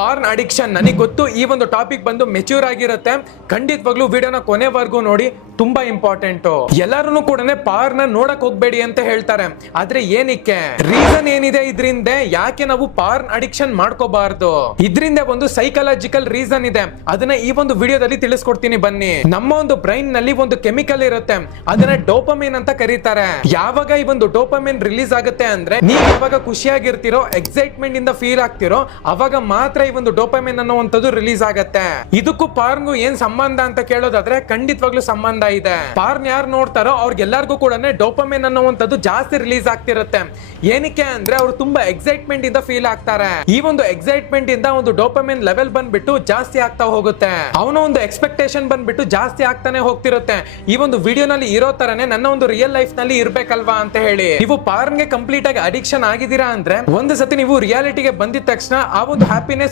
Porn addiction ನನಗೆ ಗೊತ್ತು ಈ ಒಂದು ಟಾಪಿಕ್ ಬಂದು ಮೆಚ್ಯೂರ್ ಆಗಿರುತ್ತೆ. ಖಂಡಿತವಾಗ್ಲೂ ವಿಡಿಯೋನ ಕೊನೆವರೆಗೂ ನೋಡಿ, ತುಂಬಾ ಇಂಪಾರ್ಟೆಂಟ್. ಎಲ್ಲರೂ ಕೂಡ ಪಾರ್ನ್ ನೋಡಕ್ ಹೋಗ್ಬೇಡಿ ಅಂತ ಹೇಳ್ತಾರೆ. ಆದ್ರೆ ಏನಕ್ಕೆ, ರೀಸನ್ ಏನಿದೆ ಇದರಿಂದ, ಯಾಕೆ ನಾವು ಪಾರ್ನ್ ಅಡಿಕ್ಷನ್ ಮಾಡ್ಕೋಬಾರ್ದು? ಇದರಿಂದ ಒಂದು ಸೈಕಲಾಜಿಕಲ್ ರೀಸನ್ ಇದೆ, ಅದನ್ನ ಈ ಒಂದು ವಿಡಿಯೋದಲ್ಲಿ ತಿಳಿಸ್ಕೊಡ್ತೀನಿ ಬನ್ನಿ. ನಮ್ಮ ಒಂದು ಬ್ರೈನ್ ನಲ್ಲಿ ಒಂದು ಕೆಮಿಕಲ್ ಇರುತ್ತೆ, ಅದನ್ನ ಡೋಪಮೈನ್ ಅಂತ ಕರೀತಾರೆ. ಯಾವಾಗ ಈ ಒಂದು ಡೋಪಮೈನ್ ರಿಲೀಸ್ ಆಗುತ್ತೆ ಅಂದ್ರೆ, ನೀವು ಯಾವಾಗ ಖುಷಿಯಾಗಿರ್ತೀರೋ, ಎಕ್ಸೈಟ್ಮೆಂಟ್ ಇಂದ ಫೀಲ್ ಆಗ್ತಿರೋ, ಅವಾಗ ಮಾತ್ರ ಈ ಒಂದು ಡೋಪಮೈನ್ ಅನ್ನುವಂಥದ್ದು ರಿಲೀಸ್ ಆಗತ್ತೆ. ಇದಕ್ಕೂ ಪಾರ್ನ್ಗೂ ಏನ್ ಸಂಬಂಧ ಅಂತ ಕೇಳೋದಾದ್ರೆ ಖಂಡಿತವಾಗ್ಲೂ ಸಂಬಂಧ ಇದೆ. ಪಾರ್ನ್ ಯಾರು ನೋಡ್ತಾರೋ ಅವ್ರಿಗೆಲ್ಲರಿಗೂ ಕೂಡ ಡೋಪಮೈನ್ ಅನ್ನುವಂಥದ್ದು ಜಾಸ್ತಿ ರಿಲೀಸ್ ಆಗ್ತಿರುತ್ತೆ. ಏನಕ್ಕೆ ಅಂದ್ರೆ ಅವ್ರು ತುಂಬಾ ಎಕ್ಸೈಟ್ಮೆಂಟ್ ಇಂದ ಫೀಲ್ ಆಗ್ತಾರೆ. ಈ ಒಂದು ಎಕ್ಸೈಟ್ಮೆಂಟ್ ಇಂದ ಒಂದು ಡೋಪಮೈನ್ ಲೆವೆಲ್ ಬಂದ್ಬಿಟ್ಟು ಜಾಸ್ತಿ ಆಗ್ತಾ ಹೋಗುತ್ತೆ. ಅವನ ಒಂದು ಎಕ್ಸ್ಪೆಕ್ಟೇಷನ್ ಬಂದ್ಬಿಟ್ಟು ಜಾಸ್ತಿ ಆಗ್ತಾನೆ ಹೋಗ್ತಿರುತ್ತೆ. ಈ ಒಂದು ವಿಡಿಯೋನಲ್ಲಿ ಇರೋ ತರನೇ ನನ್ನ ಒಂದು ರಿಯಲ್ ಲೈಫ್ ನಲ್ಲಿ ಇರ್ಬೇಕಲ್ವಾ ಅಂತ ಹೇಳಿ. ನೀವು ಪಾರ್ನ್ಗೆ ಕಂಪ್ಲೀಟ್ ಆಗಿ ಅಡಿಕ್ಷನ್ ಆಗಿದ್ದೀರಾ ಅಂದ್ರೆ, ಒಂದು ಸತಿ ನೀವು ರಿಯಾಲಿಟಿಗೆ ಬಂದಿದ ತಕ್ಷಣ ಆ ಒಂದು ಹ್ಯಾಪಿನೆಸ್